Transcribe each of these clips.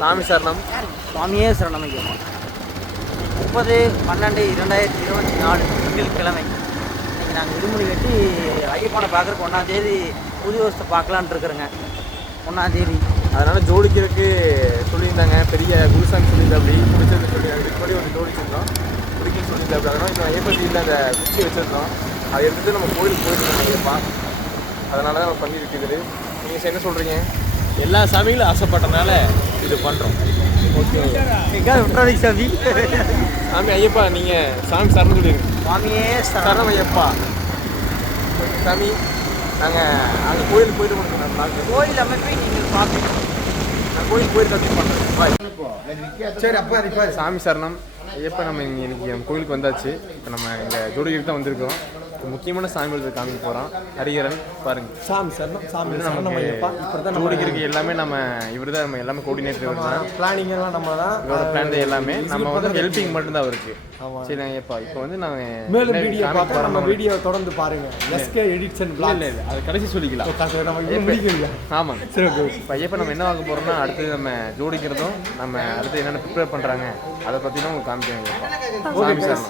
சாமி சரணம். சுவாமியே சரணம் ஐயப்பா. 30/12/2024 திங்கட்கிழமை இன்னைக்கு நாங்கள் விடுமுறை கட்டி ஐயப்பனை பார்க்குறக்கு 1ஆம் தேதி புது வருஷத்தை பார்க்கலான்ட்டு இருக்கிறேங்க. 1ஆம் தேதி அதனால் ஜோடிக்கிறதுக்கு சொல்லியிருந்தாங்க. பெரிய குருசாமி சொல்லியிருந்தாப்படி பிடிச்சது சொல்லி அதுக்கு முன்னாடி ஒரு ஜோடிச்சிருந்தோம். பிடிக்குன்னு சொல்லியிருந்தாப்படி. அதனால் இப்போ ஐயப்பன் அந்த குச்சி வச்சுருந்தோம். அதை எடுத்துகிட்டு நம்ம கோயிலுக்கு போயிருக்கோம் ஐயப்பா. அதனால தான் நம்ம பண்ணியிருக்குது. நீங்கள் என்ன சொல்கிறீங்க? எல்லா சாமிகளும் ஆசைப்பட்டனால இது பண்ணுறோம். ஓகே விட்றாதீங்க சாமி. சாமி ஐயப்பா நீங்கள் சாமி சரணம் சொல்லிடுங்க. சுவாமியே சரணம் ஐயப்பா. சாமி நாங்கள் கோயிலுக்கு போயிட்டு கொடுக்கணும். கோயில் அமைப்பை நீங்கள் பார்க்கணும். நான் கோயிலுக்கு போயிட்டு கற்றுக் பண்ணுறேன். சரி அப்போ இப்போ சாமி சரணம் ஐயப்பா. நம்ம இன்னைக்கு நம்ம கோயிலுக்கு வந்தாச்சு. இப்போ நம்ம இந்த ஜோடிகளுக்கு தான் வந்திருக்கோம். முக்கியமான சாமிகளுக்கு காமிக்க போகிறோம். ஹரிகரன் பாருங்க. சாமி சரணம். சாமி நமக்கு ஜோடிக்கிறதுக்கு எல்லாமே நம்ம இவர் தான். நம்ம எல்லாமே கோஆர்டினேட்டர் இவர் தான். பிளானிங் எல்லாம் நம்ம தான். இவரோட பிளான் தான் எல்லாமே. நம்ம வந்து ஹெல்பிங் மட்டும்தான் அவருக்கு. சரி ஐயப்பா இப்போ வந்து நான் மேலும் வீடியோ பார்த்து நம்ம வீடியோ தொடர்ந்து பாருங்க. SK edits and blog. இல்லை அது கடைசி சொல்லிக்கலாம். நம்ம முடிக்கல. ஆமாங்க. சரி ஓகே. இப்போ ஐயப்பா நம்ம என்ன பார்க்க போகிறோம்னா அடுத்து நம்ம ஜோடிக்கிறதும் நம்ம அடுத்து என்னென்ன ப்ரிப்பேர் பண்ணுறாங்க அதை பற்றி தான் உங்களுக்கு காமிக்கிறேன். Okay sir.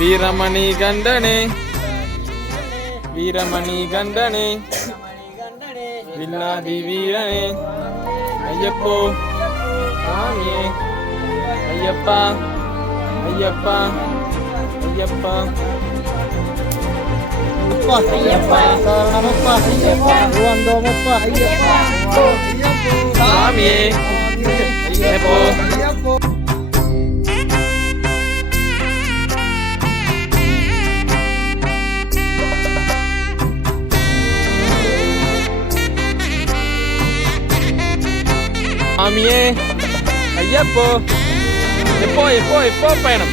வீரமணி கண்டனே வீரமணி கண்டனே வில்லாதி வீரனே ஐயப்போ சாமியே ஐயப்பா ஐயப்பா ஐயப்பா ஐயப்பா சரணமப்பா ஐயப்பா வந்தோமப்பா ஐயப்பா சாமியே ஐயப்போ சாமியே ஐயப்போ எப்போ எப்போ எப்போ பயணம்.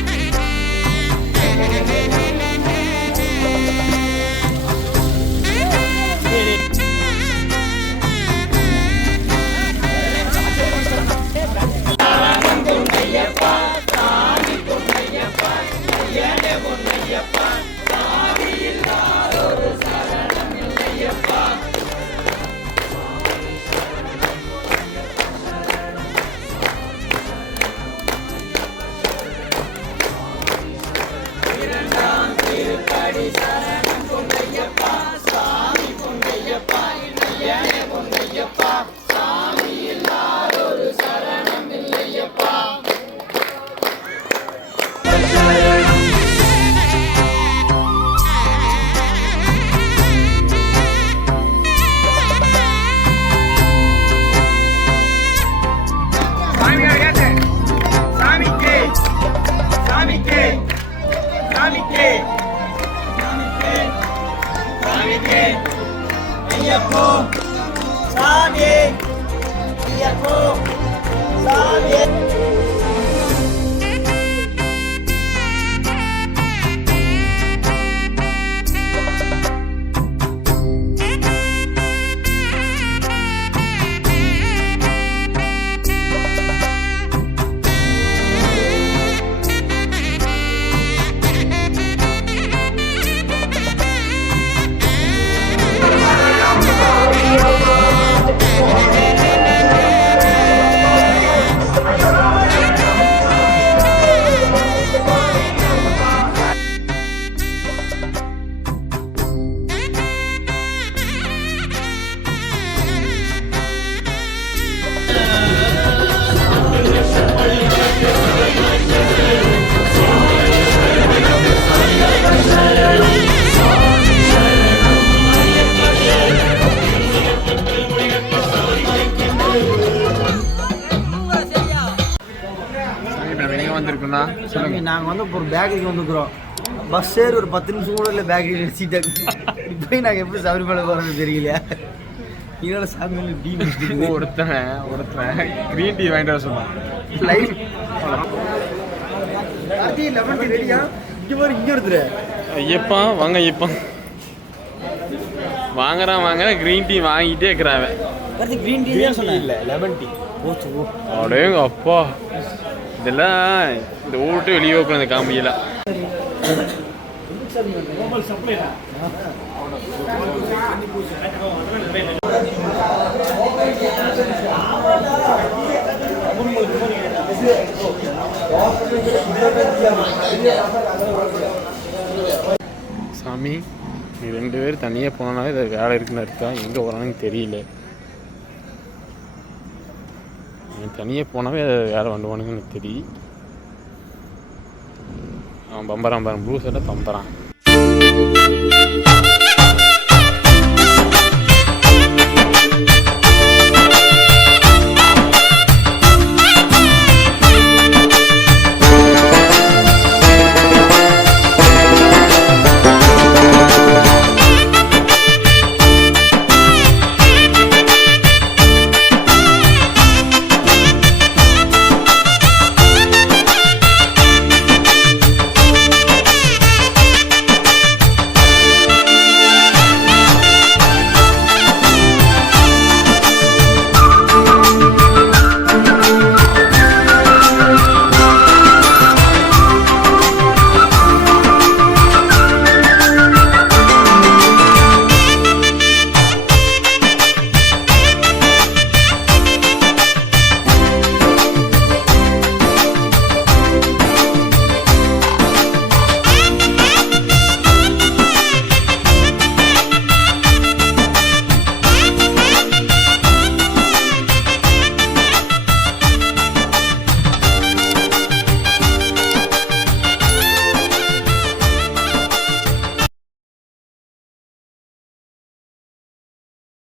அண்ணா சொல்லுங்க. நாங்கள் வந்து இப்போ ஒரு பேக்கரிக்கு வந்துக்கிறோம். பஸ் ஏறி ஒரு 10 நிமிஷம் கூட இல்லை, பேக்கரி நிறுத்திட்டாங்க. இப்போ நாங்கள் எப்படி சபரிமலை போகிறோம்னு தெரியல. இதோட சாமி டீ ஒருத்தன் க்ரீன் டீ வாங்கிட்டு வர சொன்னான். லைட் லெமன் டீ ரெடியா? இங்கே ஒருத்தர் ஐயப்பா வாங்க ஐயப்பா வாங்குறான் க்ரீன் டீ வாங்கிட்டே இருக்கிறான். க்ரீன் டீ தான் சொன்னேன். இல்லை லெமன் டீ. அப்படியேங்க அப்பா, இதெல்லாம் இந்த ஊட்டு வெளியே வைக்கணும் இந்த காமெடியெல்லாம். சாமி, நீ 2 பேர் தனியாக போனாலே இது வேலை இருக்குன்னு இருக்கா, எங்கே போகிறான்னு தெரியல. தனியாக போனாவே அது வேலை வந்துவானுங்கன்னு எனக்கு தெரியும். அவன் பம்பரான் ப்ளூ சட்டை தம்பறான்.